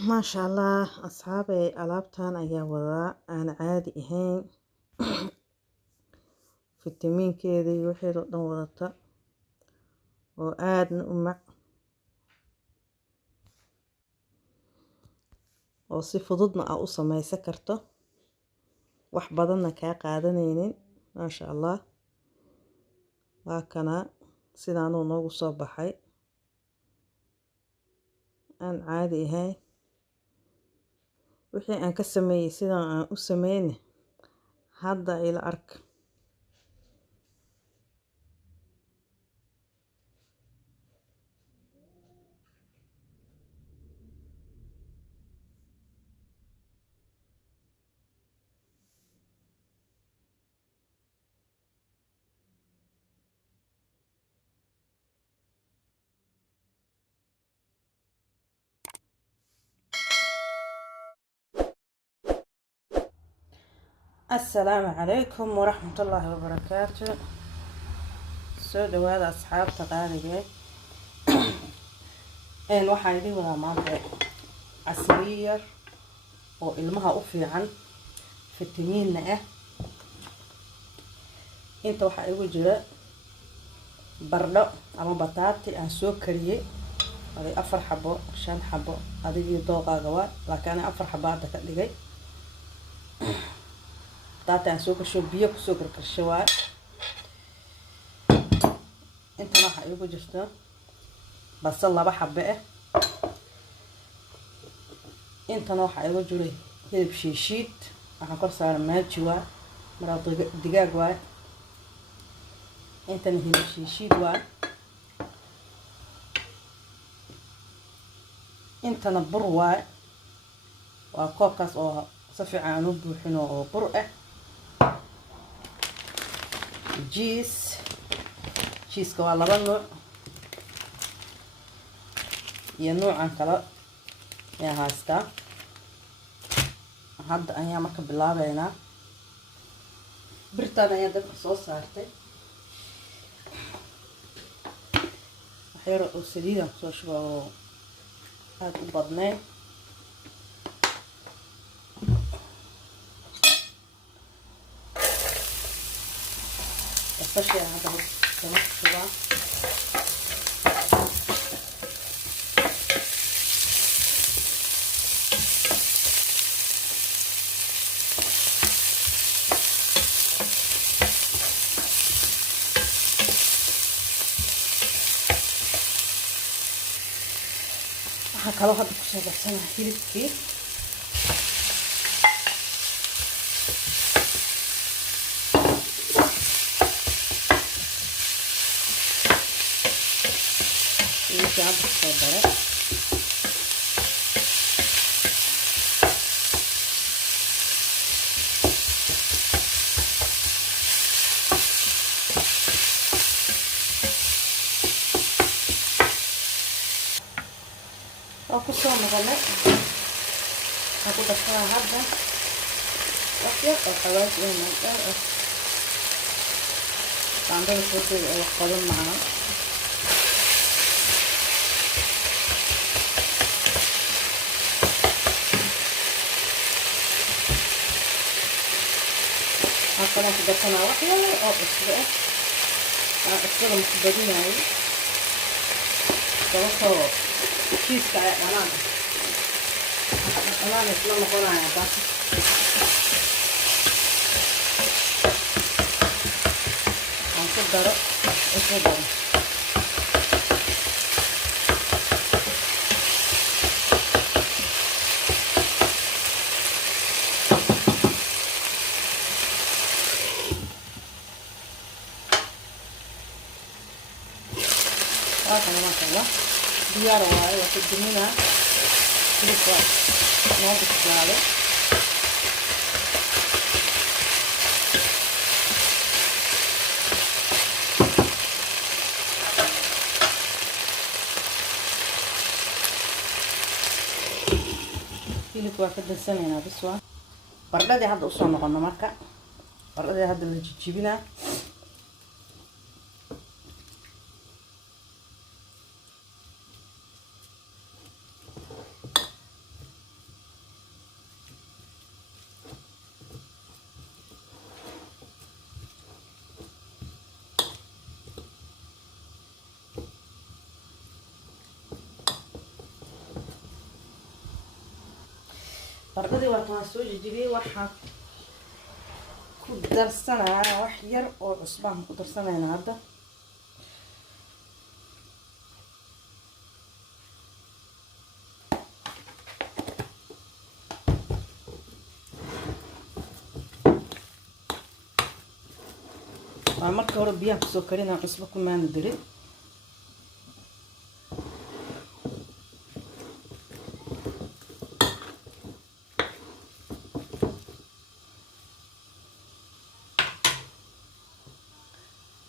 ما شاء الله أصحابي ألابتان أيا وضاء أنا عادي إهين فيتامين كيدي وحي دون وضاتا وآدن أمع وصي فضضنا أو سماي سكرته wax badanna kaa qaadanaynin ما شاء الله waa kana sidaanuu noogu soo baxay aan caadi ahayn wixii aan ka sameeyay sidaan aan u sameeyay hadda ila ark السلام عليكم ورحمة الله وبركاته سو دواد أصحاب تقاليدي إن waxaa idin wadaa maanta casriyer oo ilmaha u fiican fitamiinna ah inta waxaa igu jira bardho ama bataati aan soo kariyay aday 4 xabo 5 xabo adigii dooqaaga waa laakiin 4 xabo hadda ka dhigay bataati aan soo kasho biyo ku soo karkarsho waa inta waxaa igu jirta basal 2 xabo ah intana waxaa igu jiray hilib shiishiid waxaan kor saaran maaji waa maraq digaag waa intana hilib shiishiid waa intana bur waa koobkaas oo si fiican u buuxino oo bur ah jiiska waa 2 nooc iyo noocan kale ee haasta hadda ayaa marka bilaabeynaa birtaan ayaa dabka soo saartay waxyar oo saliid soo shubaa oo aad u badnayn basasha hadda kama shubaa kaloo hadda ku soo baxsana hilibkii hadda ku soo dare kusoo noqonay aku dasar hadda waxyar oo xawaaj inaan dhan ah qaandada sooteeda oo wax badan maaha halkan ku darsanaa waxyar oo cusbo ah aan cusbada maku badinayo sababtoo kiiska ayaa dhanaan isla noqonaya bas aan ku daro isku daro ما شاء الله ديار واي وتقدمينها كليك ما بتطلع كليك واحد السنة بس وا بردي هذا أصلا نقولنا مركا بردي هذا اللي تجيبينه baradhadii waa soo jijibiyey. waxaan ku darsanayaa wax yar oo cusbaan ku darsanaynaa hadda. waa marka hore biyaha kusoo karinaa, cusbo kumaana dirin.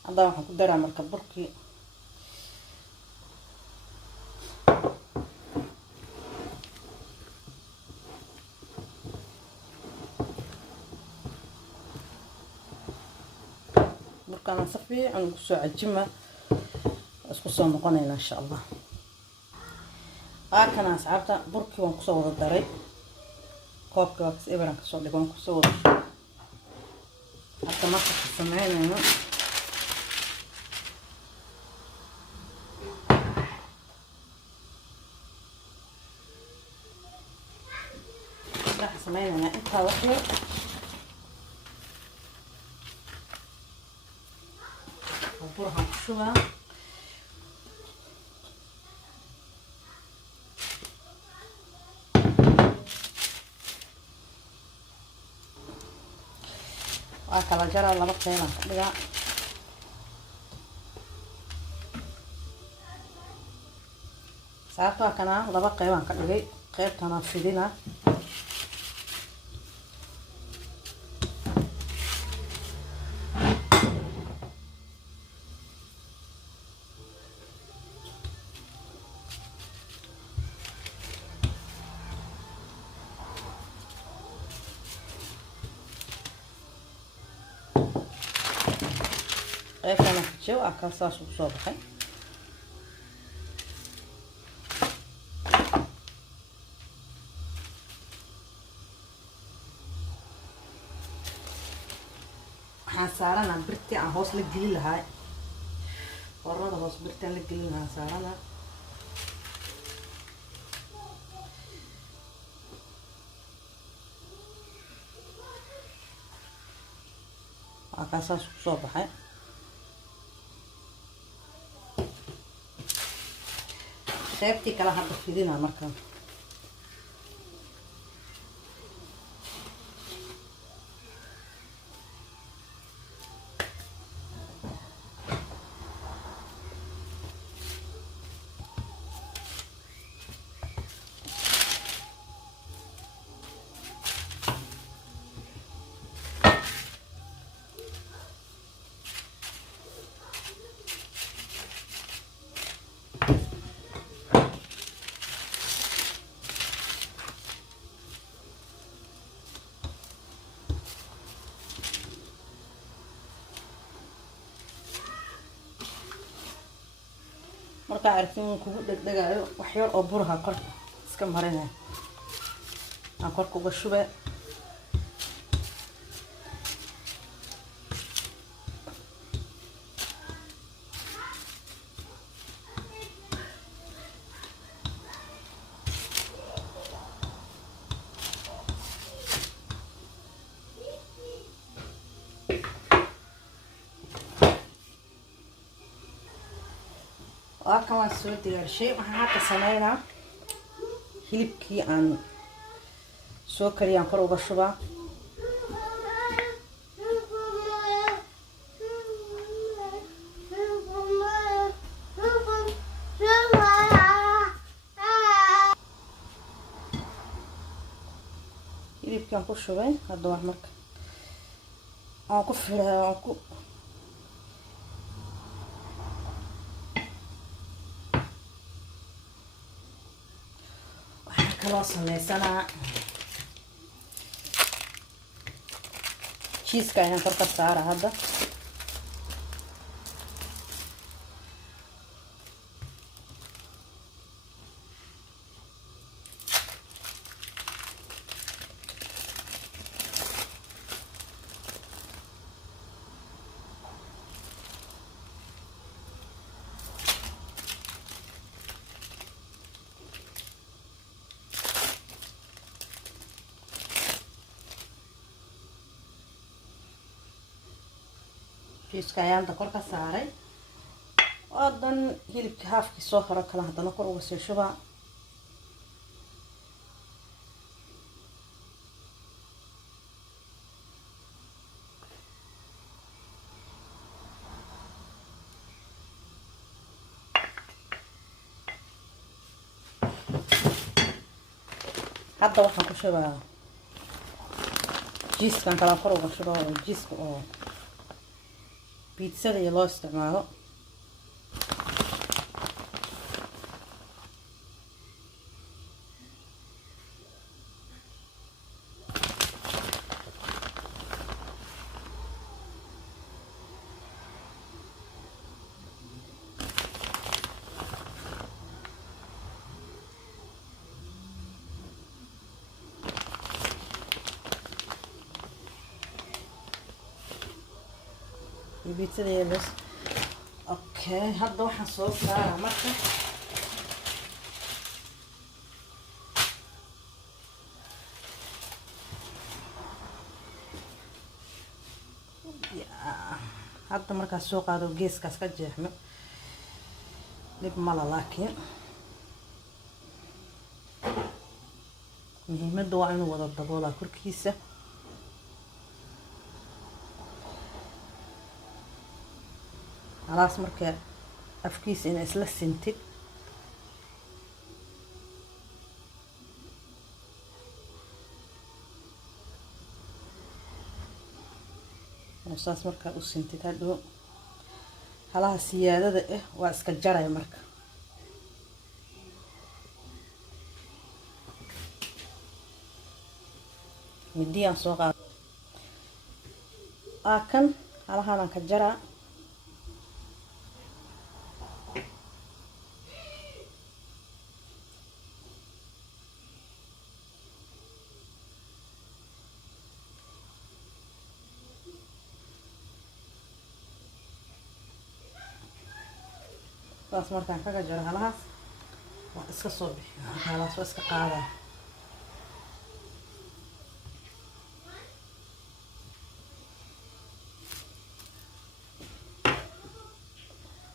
hadda waxaan ku daraa marka burkii. burkaan si fiican ugu soo cajima, isku soo noqonayna insha Allah. kana asxaabta burkii waan kusoo wada daray. koobka wax eberan kasoo dhigo waan kusoo wada. hadda marka sameynayno سمينا انت وحيد نبورها بشوها. وكلا جرى لبا قيمة كدغا صارتها كنا لبا قيمة كدغي قيبتنا فيدينا قيبتنا جو أكاساس وصوبحي. سارنا برتي عن هوس للجليل هاي ورد هوس برتي عن للجليل هاي سارنا أكاساس وصوبحي. قيبتي كلا هاد فيدينا مركب marka arkin kugu dhagdhagayo wax yar oo buraha kor iska marinay aan kor kuga shubay. وكمان سويت الشيء وحاطه سمينا هلبكي عن سكري عن قرب الشبع. هلبكي عن قرب الشبع هذا واحد مرك عن كفرها عن خلاص سميسنا تشيز كاين فرقة سعر هذا jiiska ayaan da kor ka saaray oo dan hilibka haafkii soo karo kala hadana kor uga sii shubaa hadda waxaan ku shubaa jiiskan kala kor uga shubaa oo jiiska oo بيتزا اللي لو استعماله البيتزا دي بس اوكي هذا waxaan soo saaraa marka hadda marka soo qaado geeskaas ka jeexno dib mala laakiin muhiimaddu waa inuu wada daboolaa korkiisa خلاص marka afkiisa in isla sintid saas marka u sintid hadhow halaha siyaadada waa iska jaray marka midiyaan soo qaad kan halahan ka jaraa بس مركان كذا جرها لها واسك صوبي خلاص واسك قاعدة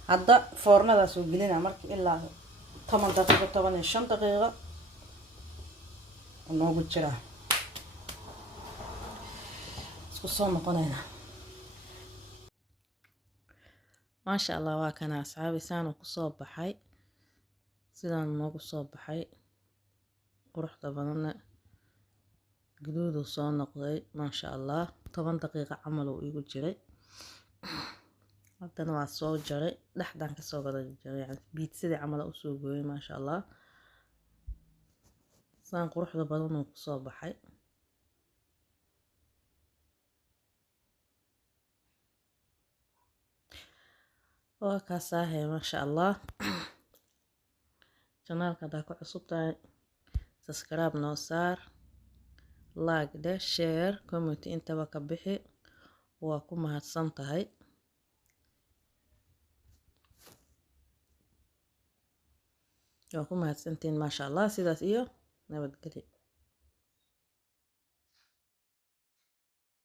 هذا فرنا ذا سوق لنا مرك إلا 8 دقيقة 8 دقيقة ونوجد جرها اسك صوم قنينا ما شاء الله واكنا أصحابي سانو كصوب بحي سيدان نوغو صوب بحي قروح طبعاً قدود وصون نقضي ما شاء الله 8 دقيقة عملوا إيقو جري حتى نوع الصوت جري لحدان كسوق جري يعني بيتسدي عملوا أسوقوي ما شاء الله سان قروح طبعاً كصوب بحي وكاساهي ما شاء الله channelka hadaa ku cusub tahay subscribe noo saar like dhe share comment intaba ka bixi waa ku mahadsan tahay waa ku mahadsantiin ma sha Allah sidaas iyo nabadgelyo